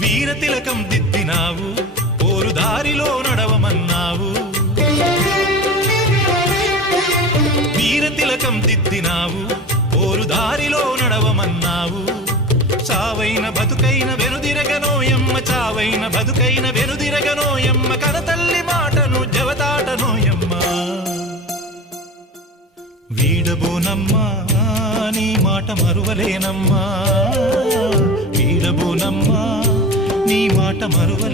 వీర తిలకం దిద్దినావు, పోరు దారిలో నడవమన్నావు. వీర తిలకం దిద్దినావు, పోరు దారిలో నడవమన్నావు. చావైన బతుకైన వెనుదిరగనోయమ్మ, చావైన బతుకైన వెనుదిరగనోయమ్మ, కనతల్లి మాటను జవతాటనోయమ్మ. వీడబోనమ్మా నీ మాట మరువలేనమ్మా, వీడబోనమ్మా నీ మాట మరువలేనమ్మా.